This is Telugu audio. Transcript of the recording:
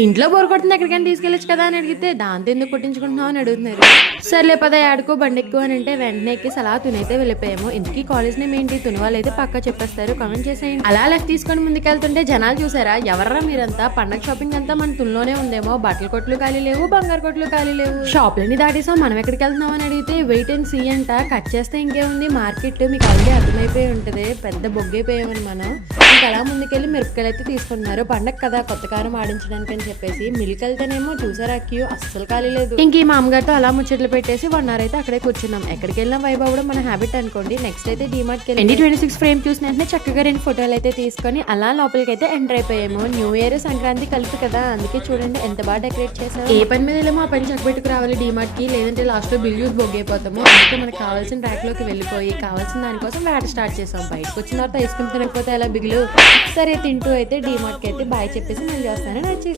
ఇంట్లో బోర్ కొడుతుంది ఎక్కడికైనా తీసుకెళ్ళచ్చు కదా అని అడిగితే దాంతో ఎందుకు కొట్టించుకుంటున్నావు అని అడుగుతున్నారు. సర్లే పద ఆడుకో బండి ఎక్కువ అని అంటే వెంటనే ఎక్కి అలా తునైతే వెళ్ళిపోయాము. ఇంతకీ కాలేజ్ నేమ్ ఏంటి తుని వాళ్ళు అయితే పక్కా చెప్పేస్తారు, కామెంట్ చేసేయండి. అలా లెఫ్ట్ తీసుకొని ముందుకెళ్తుంటే జనాలు చూసారా, ఎవర్రా మీరంతా, పండగ షాపింగ్ అంతా మన తునిలోనే ఉందేమో, బట్టల కొట్లు ఖాళీ లేవు, బంగారు కొట్లు ఖాళీ లేవు, షాప్లన్నీ దాటేసాం, మనం ఎక్కడికి వెళ్తున్నాం అని అడిగితే వెయిట్ అండ్ సీ అంట. కట్ చేస్తే ఇంకేముంది, మార్కెట్ మీకు ఆల్రెడీ అర్థమైపోయి ఉంటది, పెద్ద బొగ్గైపోయామని మనం. ఇంకా అలా ముందుకెళ్ళి మిరపకాయలు అయితే తీసుకున్నారు, పండగ కదా కొత్త కారం ఆడించడానికి అని చెప్పేసి. మిల్క్ వెళ్తేనేమో చూసారా క్యూ అస్సలు ఖాళీ లేదు. ఇంక ఈ మామగారితో అలా ముచ్చట్లు పెట్టేసి 1 hour అయితే అక్కడే కూర్చున్నాం. ఎక్కడికి వెళ్ళినా వైబ్ అవ్వడం మన హ్యాబిట్ అనుకోండి. నెక్స్ట్ అయితే డిమార్ట్ కి 2026 ఫ్రేమ్ చూసిన వెంటనే చక్కగా 2 ఫోటోలు అయితే తీసుకొని అలా లోపలికి అయితే ఎంటర్ అయిపోయాము. న్యూ ఇయర్ సంక్రాంతి కలిపి కదా, అందుకే చూడండి ఎంత బాగా డెకరేట్ చేసాము. ఏ పని మీద వెళ్ళామో ఆ పని చక్కబెట్టుకు రావాలి డిమార్ట్ కి, లేదంటే లాస్ట్ లో బిల్ యూస్ బొగ్గైపోతాము. అందుకే మనకు కావాల్సిన ర్యాక్ లోకి వెళ్ళిపోయి కావాల్సిన దానికోసం వేట స్టార్ట్ చేసాం. బయటకు వచ్చిన తర్వాత ఐస్ క్రీమ్ తినకపోతే ఎలా బిగులు. సరే తింటూ అయితే డిమార్ట్ కి అయితే బాయ్ చెప్పేసి మళ్ళీ వస్తానని వచ్చేసి